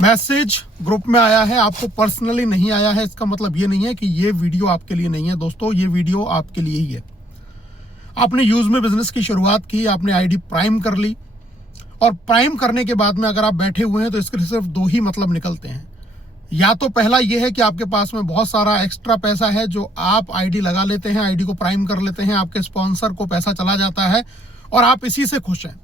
Message group में आया है, आपको पर्सनली नहीं आया है। इसका मतलब ये नहीं है कि ये वीडियो आपके लिए नहीं है। दोस्तों, ये वीडियो आपके लिए ही है। आपने यूज में बिजनेस की शुरुआत की, आपने आईडी प्राइम कर ली, और प्राइम करने के बाद में अगर आप बैठे हुए हैं तो इसके सिर्फ दो ही मतलब निकलते हैं। या तो पहला ये है कि आपके पास में बहुत सारा एक्स्ट्रा पैसा है जो आप आईडी लगा लेते हैं, आईडी को प्राइम कर लेते हैं, आपके स्पॉन्सर को पैसा चला जाता है और आप इसी से खुश हैं।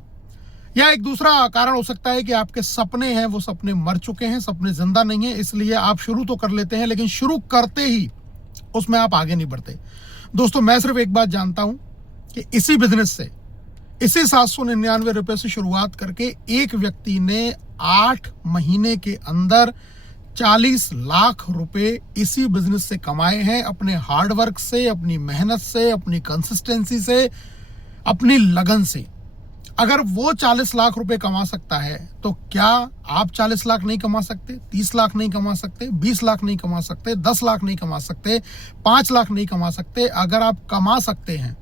या एक दूसरा कारण हो सकता है कि आपके सपने हैं वो सपने मर चुके हैं, सपने जिंदा नहीं है, इसलिए आप शुरू तो कर लेते हैं लेकिन शुरू करते ही उसमें आप आगे नहीं बढ़ते। दोस्तों, मैं सिर्फ एक बात जानता हूं कि इसी बिजनेस से, इसी 799 रुपए से शुरुआत करके एक व्यक्ति ने 8 महीने के अंदर 40 लाख रुपए इसी बिजनेस से कमाए हैं, अपने हार्डवर्क से, अपनी मेहनत से, अपनी कंसिस्टेंसी से, अपनी लगन से। अगर वो 40 लाख रुपए कमा सकता है तो क्या आप 40 लाख नहीं कमा सकते, 30 लाख नहीं कमा सकते, 20 लाख नहीं कमा सकते, 10 लाख नहीं कमा सकते, 5 लाख नहीं कमा सकते? अगर आप कमा सकते हैं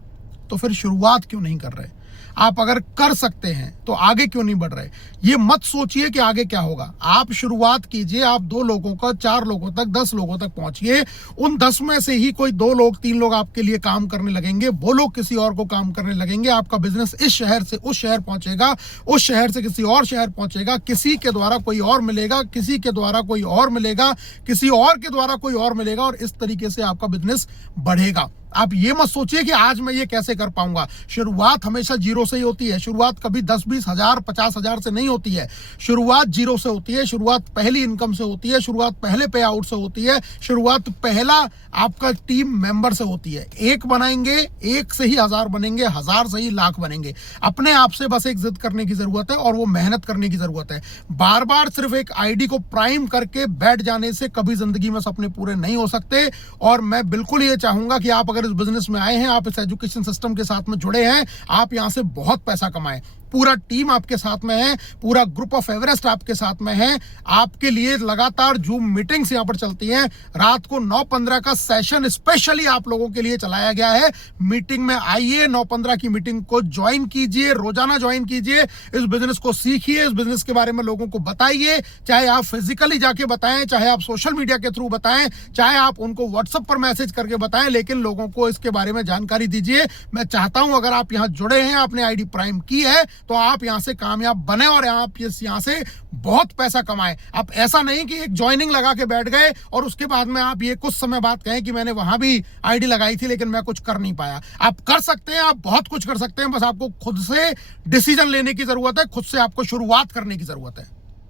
तो फिर शुरुआत क्यों नहीं कर रहे? आप अगर कर सकते हैं तो आगे क्यों नहीं बढ़ रहे? ये मत सोचिए कि आगे क्या होगा। आप शुरुआत कीजिए, आप 2 लोगों का 4 लोगों तक, 10 लोगों तक पहुंचिए। उन 10 में से ही कोई 2 लोग, 3 लोग आपके लिए काम करने लगेंगे, वो लोग किसी और को काम करने लगेंगे। आपका बिजनेस इस शहर से उस शहर पहुंचेगा, उस शहर से किसी और शहर पहुंचेगा, किसी के द्वारा कोई और मिलेगा, किसी के द्वारा कोई और मिलेगा, किसी और के द्वारा कोई और मिलेगा, और इस तरीके से आपका बिजनेस बढ़ेगा। आप ये मत सोचिए कि आज मैं ये कैसे कर पाऊंगा। शुरुआत हमेशा जीरो से ही होती है। शुरुआत कभी 10-20 हजार 50 हजार से नहीं होती है। शुरुआत जीरो से होती है। शुरुआत पहली इनकम से होती है। शुरुआत पहले पे आउट से होती है। शुरुआत पहला आपका टीम मेंबर से होती है। 1 बनाएंगे, 1 से ही 1000 बनेंगे, 1000 से ही लाख बनेंगे। अपने आप से बस एक जिद करने की जरूरत है और वो मेहनत करने की जरूरत है। बार बार सिर्फ एक आईडी को प्राइम करके बैठ जाने से कभी जिंदगी में सपने पूरे नहीं हो सकते। और मैं बिल्कुल ये चाहूंगा कि आप अगर इस बिजनेस में आए हैं, आप इस एजुकेशन सिस्टम के साथ में जुड़े हैं, आप यहां से बहुत पैसा कमाएं। पूरा टीम आपके साथ में है, पूरा ग्रुप ऑफ एवरेस्ट आपके साथ में है। आपके लिए लगातार जूम मीटिंग्स यहां पर चलती हैं। रात को 9:15 का सेशन स्पेशली आप लोगों के लिए चलाया गया है। मीटिंग में आइए, 9:15 की मीटिंग को ज्वाइन कीजिए, रोजाना ज्वाइन कीजिए, इस बिजनेस को सीखिए, इस बिजनेस के बारे में लोगों को बताइए। चाहे आप फिजिकली जाके बताएं, चाहे आप सोशल मीडिया के थ्रू बताएं, चाहे आप उनको व्हाट्सएप पर मैसेज करके बताएं, लेकिन लोगों को इसके बारे में जानकारी दीजिए। मैं चाहता हूं अगर आप यहां जुड़े हैं, आपने आईडी प्राइम की है, तो आप यहां से कामयाब बने और आप यहां से बहुत पैसा कमाएं। आप ऐसा नहीं कि एक ज्वाइनिंग लगा के बैठ गए और उसके बाद में आप ये कुछ समय बाद कहें कि मैंने वहां भी आईडी लगाई थी लेकिन मैं कुछ कर नहीं पाया। आप कर सकते हैं, आप बहुत कुछ कर सकते हैं, बस आपको खुद से डिसीजन लेने की जरूरत है, खुद से आपको शुरुआत करने की जरूरत है।